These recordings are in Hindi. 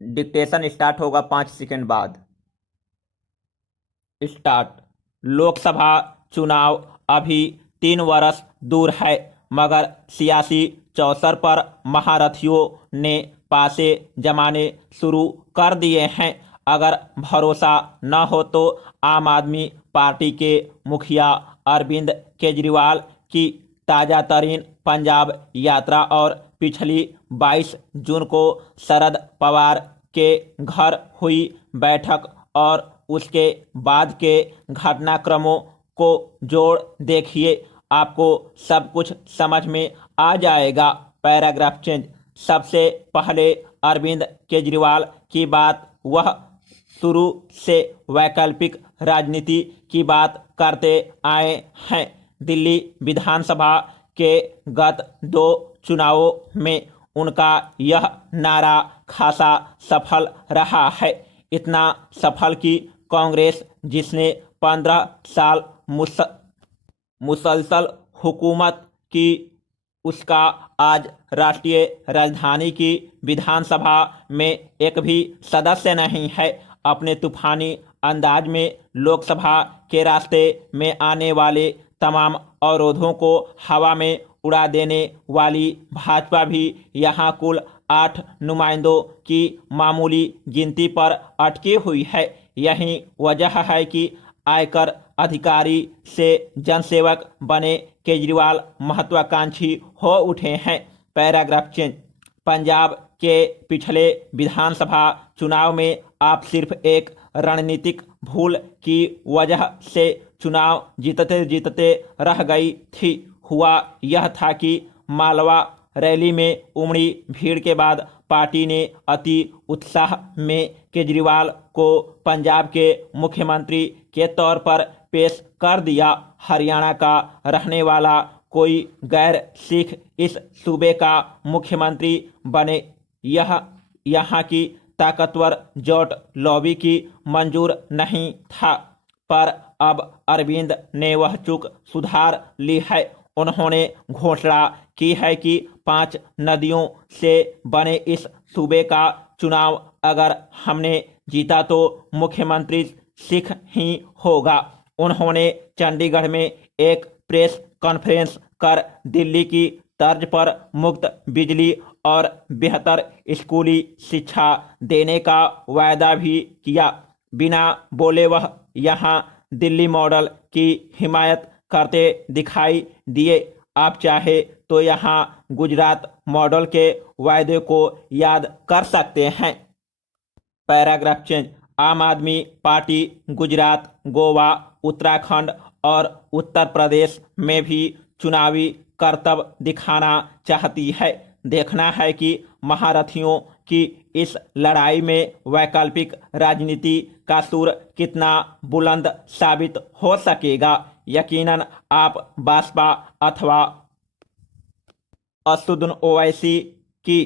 डिक्टेशन स्टार्ट होगा 5 सेकंड बाद। स्टार्ट। लोकसभा चुनाव अभी 3 वर्ष दूर है, मगर सियासी चौसर पर महारथियों ने पासे जमाने शुरू कर दिए हैं। अगर भरोसा न हो तो आम आदमी पार्टी के मुखिया अरविंद केजरीवाल की ताज़ा तरीन पंजाब यात्रा और पिछली 22 जून को शरद पवार के घर हुई बैठक और उसके बाद के घटनाक्रमों को जोड़ देखिए, आपको सब कुछ समझ में आ जाएगा। Paragraph change. सबसे पहले अरविंद केजरीवाल की बात, वह शुरू से वैकल्पिक राजनीति की बात करते आए हैं। दिल्ली विधानसभा के गत 2 चुनावों में उनका यह नारा खासा सफल रहा है। इतना सफल कि कांग्रेस, जिसने 15 साल मुसलसल हुकूमत की, उसका आज राष्ट्रीय राजधानी की विधानसभा में एक भी सदस्य नहीं है। अपने तूफानी अंदाज में लोकसभा के रास्ते में आने वाले तमाम अवरोधों को हवा में उड़ा देने वाली भाजपा भी यहाँ कुल 8 नुमाइंदों की मामूली गिनती पर अटकी हुई है। यही वजह है कि आयकर अधिकारी से जनसेवक बने केजरीवाल महत्वाकांक्षी हो उठे हैं। Paragraph change. पंजाब के पिछले विधानसभा चुनाव में आप सिर्फ एक रणनीतिक भूल की वजह से चुनाव जीतते जीतते रह गई थी। हुआ यह था कि मालवा रैली में उमड़ी भीड़ के बाद पार्टी ने अति उत्साह में केजरीवाल को पंजाब के मुख्यमंत्री के तौर पर पेश कर दिया। हरियाणा का रहने वाला कोई गैर सिख इस सूबे का मुख्यमंत्री बने, यह यहाँ की ताकतवर जोट लॉबी की मंजूर नहीं था। पर अब अरविंद ने वह चूक सुधार ली है। उन्होंने घोषणा की है कि 5 नदियों से बने इस सूबे का चुनाव अगर हमने जीता तो मुख्यमंत्री सिख ही होगा। उन्होंने चंडीगढ़ में एक प्रेस कॉन्फ्रेंस कर दिल्ली की तर्ज पर मुफ्त बिजली और बेहतर स्कूली शिक्षा देने का वायदा भी किया। बिना बोले वह यहाँ दिल्ली मॉडल की हिमायत करते दिखाई दिए। आप चाहे तो यहाँ गुजरात मॉडल के वायदे को याद कर सकते हैं। Paragraph change. आम आदमी पार्टी गुजरात, गोवा, उत्तराखंड और उत्तर प्रदेश में भी चुनावी करतब दिखाना चाहती है। देखना है कि महारथियों की इस लड़ाई में वैकल्पिक राजनीति का सुर कितना बुलंद साबित हो सकेगा। यकीनन आप बसपा अथवा असदुद्दीन ओवैसी की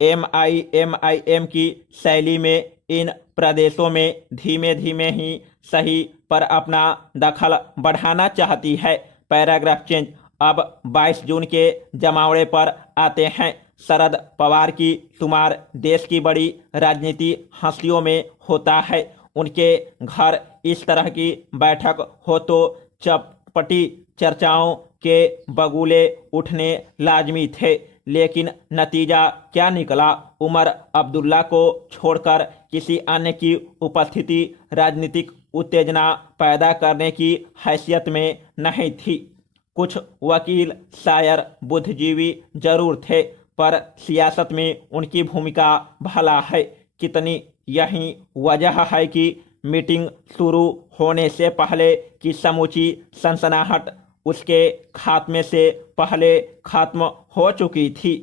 एमआईएम की शैली में इन प्रदेशों में धीमे धीमे ही सही पर अपना दखल बढ़ाना चाहती है। Paragraph change. अब 22 जून के जमावड़े पर आते हैं। शरद पवार की शुमार देश की बड़ी राजनीति हस्तियों में होता है। उनके घर इस तरह की बैठक हो तो चटपटी चर्चाओं के बगुले उठने लाजमी थे, लेकिन नतीजा क्या निकला? उमर अब्दुल्ला को छोड़कर किसी अन्य की उपस्थिति राजनीतिक उत्तेजना पैदा करने की हैसियत में नहीं थी। कुछ वकील, शायर, बुद्धिजीवी जरूर थे, पर सियासत में उनकी भूमिका भला है कितनी। यही वजह है कि मीटिंग शुरू होने से पहले की समूची सनसनाहट उसके खात्मे से पहले खत्म हो चुकी थी।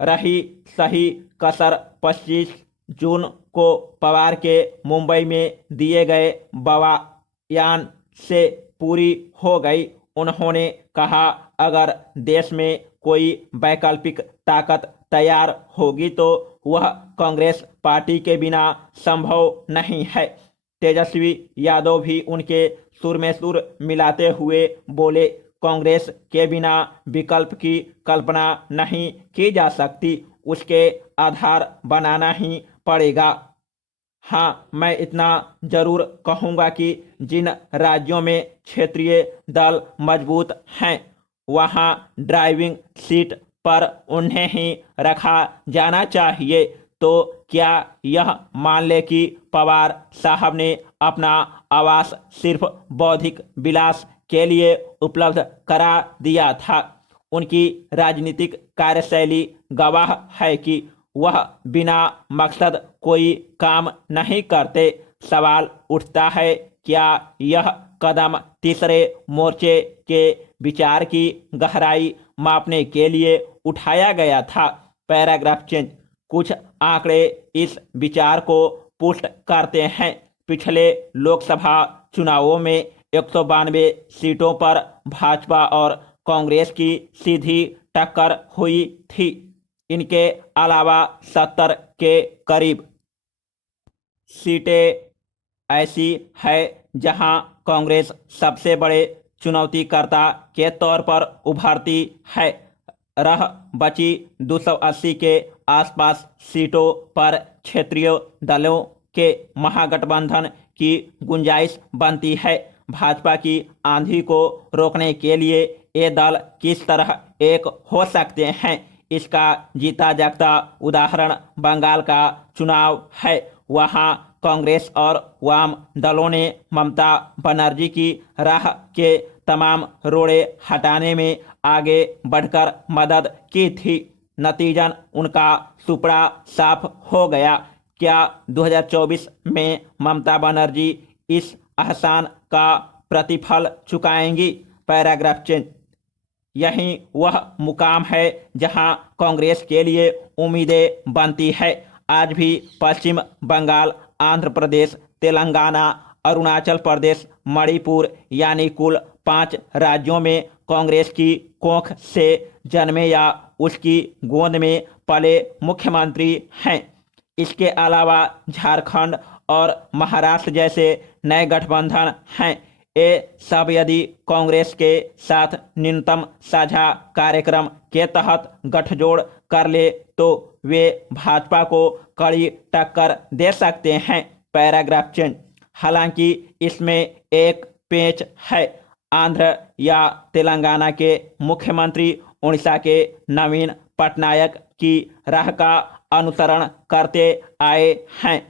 रही सही कसर 25 जून को पवार के मुंबई में दिए गए बयान से पूरी हो गई। उन्होंने कहा, अगर देश में कोई वैकल्पिक ताकत तैयार होगी तो वह कांग्रेस पार्टी के बिना संभव नहीं है। तेजस्वी यादव भी उनके सुर में सुर मिलाते हुए बोले, कांग्रेस के बिना विकल्प की कल्पना नहीं की जा सकती। उसके आधार बनाना ही पड़ेगा। हाँ, मैं इतना जरूर कहूँगा कि जिन राज्यों में क्षेत्रीय दल मजबूत हैं वहाँ ड्राइविंग सीट पर उन्हें ही रखा जाना चाहिए। तो क्या यह मान ले कि पवार साहब ने अपना आवास सिर्फ बौद्धिक विलास के लिए उपलब्ध करा दिया था? उनकी राजनीतिक कार्यशैली गवाह है कि वह बिना मकसद कोई काम नहीं करते। सवाल उठता है, क्या यह कदम तीसरे मोर्चे के विचार की गहराई मापने के लिए उठाया गया था? Paragraph change. कुछ आंकड़े इस विचार को पुष्ट करते हैं। पिछले लोकसभा चुनावों में 192 सीटों पर भाजपा और कांग्रेस की सीधी टक्कर हुई थी। इनके अलावा 70 के करीब सीटें ऐसी है जहां कांग्रेस सबसे बड़े चुनौतीकर्ता के तौर पर उभरती है। रह बची 280 के आसपास सीटों पर क्षेत्रीय दलों के महागठबंधन की गुंजाइश बनती है। भाजपा की आंधी को रोकने के लिए ये दल किस तरह एक हो सकते हैं, इसका जीता जागता उदाहरण बंगाल का चुनाव है। वहां कांग्रेस और वाम दलों ने ममता बनर्जी की राह के तमाम रोड़े हटाने में आगे बढ़कर मदद की थी। नतीजन उनका सुपड़ा साफ हो गया। क्या 2024 में ममता बनर्जी इस एहसान का प्रतिफल चुकाएंगी? Paragraph change. यही वह मुकाम है जहां कांग्रेस के लिए उम्मीदें बनती है। आज भी पश्चिम बंगाल, आंध्र प्रदेश, तेलंगाना, अरुणाचल प्रदेश, मणिपुर यानी कुल 5 राज्यों में कांग्रेस की कोख से जन्मे या उसकी गोद में पले मुख्यमंत्री हैं। इसके अलावा झारखंड और महाराष्ट्र जैसे नए गठबंधन हैं। ये सब यदि कांग्रेस के साथ न्यूनतम साझा कार्यक्रम के तहत गठजोड़ कर ले तो वे भाजपा को कड़ी टक्कर दे सकते हैं। Paragraph change. हालांकि इसमें एक पेच है। आंध्र या तेलंगाना के मुख्यमंत्री उड़ीसा के नवीन पटनायक की राह का अनुसरण करते आए हैं।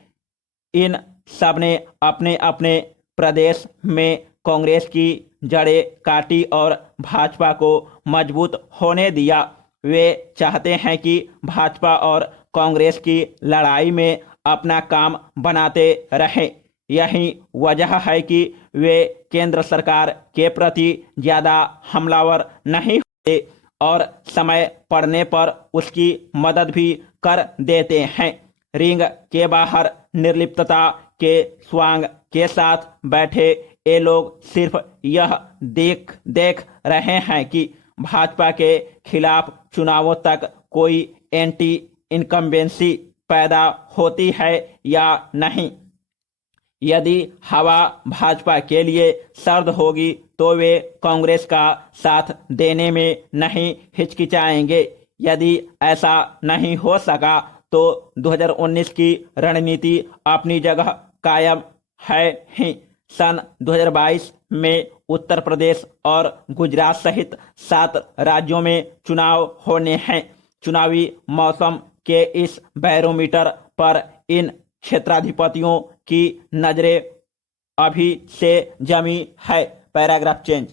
इन सब ने अपने अपने प्रदेश में कांग्रेस की जड़ें काटी और भाजपा को मजबूत होने दिया। वे चाहते हैं कि भाजपा और कांग्रेस की लड़ाई में अपना काम बनाते रहें। यही वजह है कि वे केंद्र सरकार के प्रति ज़्यादा हमलावर नहीं होते और समय पड़ने पर उसकी मदद भी कर देते हैं। रिंग के बाहर निर्लिप्तता के स्वांग के साथ बैठे ये लोग सिर्फ यह देख रहे हैं कि भाजपा के खिलाफ चुनावों तक कोई एंटी इनकम्बेंसी पैदा होती है या नहीं। यदि हवा भाजपा के लिए सर्द होगी तो वे कांग्रेस का साथ देने में नहीं हिचकिचाएंगे। यदि ऐसा नहीं हो सका तो 2019 की रणनीति अपनी जगह कायम है ही। सन 2022 में उत्तर प्रदेश और गुजरात सहित 7 राज्यों में चुनाव होने हैं। चुनावी मौसम के इस बैरोमीटर पर इन क्षेत्राधिपतियों की नजरें अभी से जमी है। Paragraph change.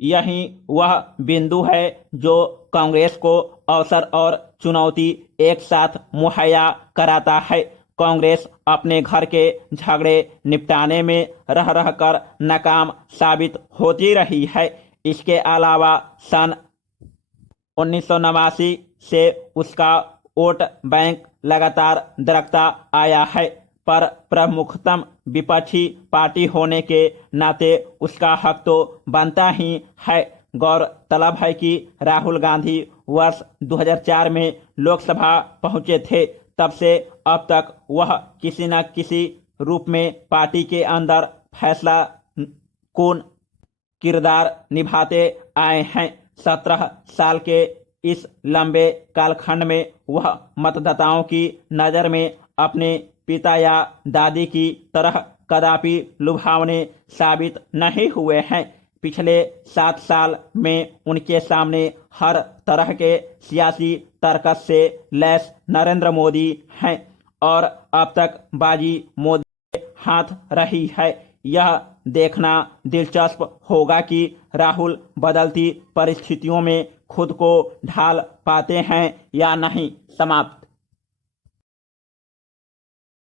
यही वह बिंदु है जो कांग्रेस को अवसर और चुनौती एक साथ मुहैया कराता है। कांग्रेस अपने घर के झगड़े निपटाने में रह कर नाकाम साबित होती रही है। इसके अलावा सन 1989 से उसका वोट बैंक लगातार दरकता आया है, पर प्रमुखतम विपक्षी पार्टी होने के नाते उसका हक तो बनता ही है। गौरतलब है कि राहुल गांधी वर्ष 2004 में लोकसभा पहुंचे थे। तब से अब तक वह किसी न किसी रूप में पार्टी के अंदर फैसला कौन किरदार निभाते आए हैं। 17 साल के इस लंबे कालखंड में वह मतदाताओं की नज़र में अपने पिता या दादी की तरह कदापि लुभावने साबित नहीं हुए हैं। पिछले 7 साल में उनके सामने हर तरह के सियासी तर्कस से लैस नरेंद्र मोदी हैं और अब तक बाजी मोदी के हाथ रही है। यह देखना दिलचस्प होगा कि राहुल बदलती परिस्थितियों में खुद को ढाल पाते हैं या नहीं। समाप्त।